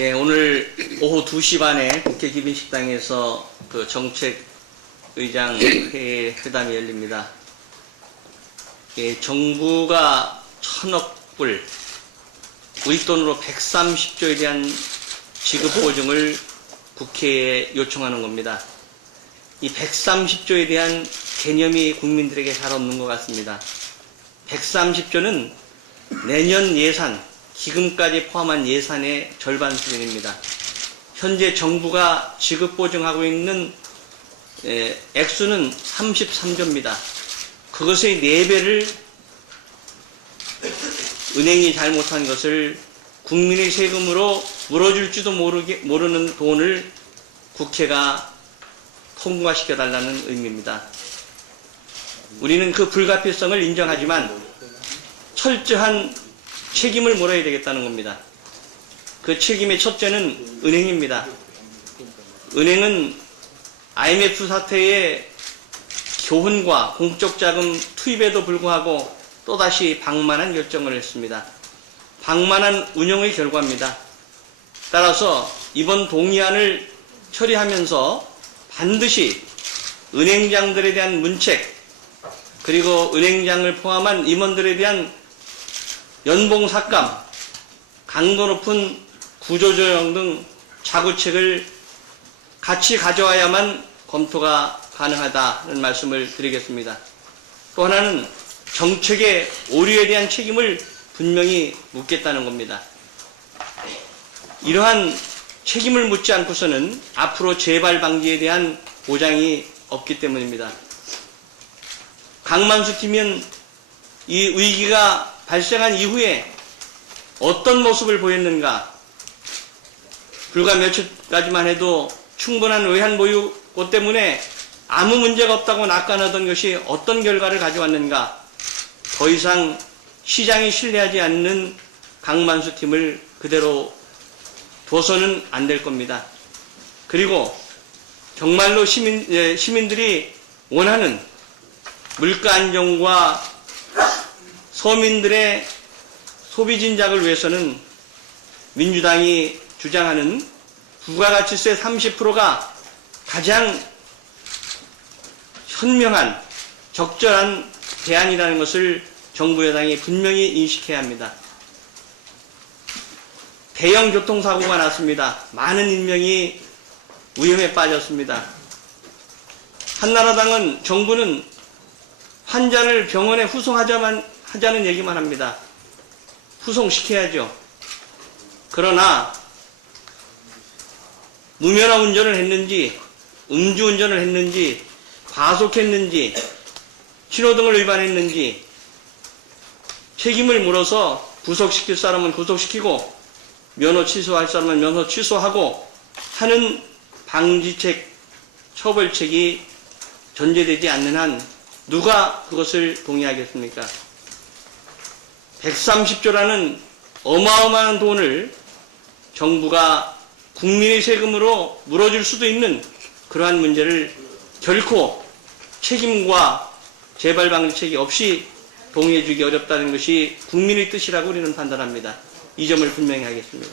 예, 오늘 오후 2시 반에 국회 기빈식당에서 그 정책의장 회담이 열립니다. 예, 정부가 1,000억 불, 우리 돈으로 130조에 대한 지급 보증을 국회에 요청하는 겁니다. 이 130조에 대한 개념이 국민들에게 잘 없는 것 같습니다. 130조는 내년 예산, 기금까지 포함한 예산의 절반 수준입니다. 현재 정부가 지급 보증하고 있는 액수는 33조입니다. 그것의 4배를 은행이 잘못한 것을 국민의 세금으로 물어줄지도 모르는 돈을 국회가 통과시켜달라는 의미입니다. 우리는 그 불가피성을 인정하지만 철저한 책임을 물어야 되겠다는 겁니다. 그 책임의 첫째는 은행입니다. 은행은 IMF 사태의 교훈과 공적 자금 투입에도 불구하고 또다시 방만한 결정을 했습니다. 방만한 운영의 결과입니다. 따라서 이번 동의안을 처리하면서 반드시 은행장들에 대한 문책, 그리고 은행장을 포함한 임원들에 대한 연봉 삭감, 강도 높은 구조조정 등 자구책을 같이 가져와야만 검토가 가능하다는 말씀을 드리겠습니다. 또 하나는 정책의 오류에 대한 책임을 분명히 묻겠다는 겁니다. 이러한 책임을 묻지 않고서는 앞으로 재발 방지에 대한 보장이 없기 때문입니다. 강만수 팀은 이 위기가 발생한 이후에 어떤 모습을 보였는가? 불과 며칠까지만 해도 충분한 외환 보유고 때문에 아무 문제가 없다고 낙관하던 것이 어떤 결과를 가져왔는가? 더 이상 시장이 신뢰하지 않는 강만수 팀을 그대로 둬서는 안 될 겁니다. 그리고 정말로 시민들이 원하는 물가 안정과 서민들의 소비 진작을 위해서는 민주당이 주장하는 부가가치세 30%가 가장 현명한 적절한 대안이라는 것을 정부 여당이 분명히 인식해야 합니다. 대형 교통사고가 났습니다. 많은 인명이 위험에 빠졌습니다. 한나라당은 정부는 환자를 병원에 하자는 얘기만 합니다. 후송시켜야죠. 그러나 무면허 운전을 했는지, 음주운전을 했는지, 과속했는지, 신호등을 위반했는지 책임을 물어서 구속시킬 사람은 구속시키고 면허 취소할 사람은 면허 취소하고 하는 방지책, 처벌책이 전제되지 않는 한 누가 그것을 동의하겠습니까? 130조라는 어마어마한 돈을 정부가 국민의 세금으로 물어줄 수도 있는 그러한 문제를 결코 책임과 재발 방지책이 없이 동의해주기 어렵다는 것이 국민의 뜻이라고 우리는 판단합니다. 이 점을 분명히 하겠습니다.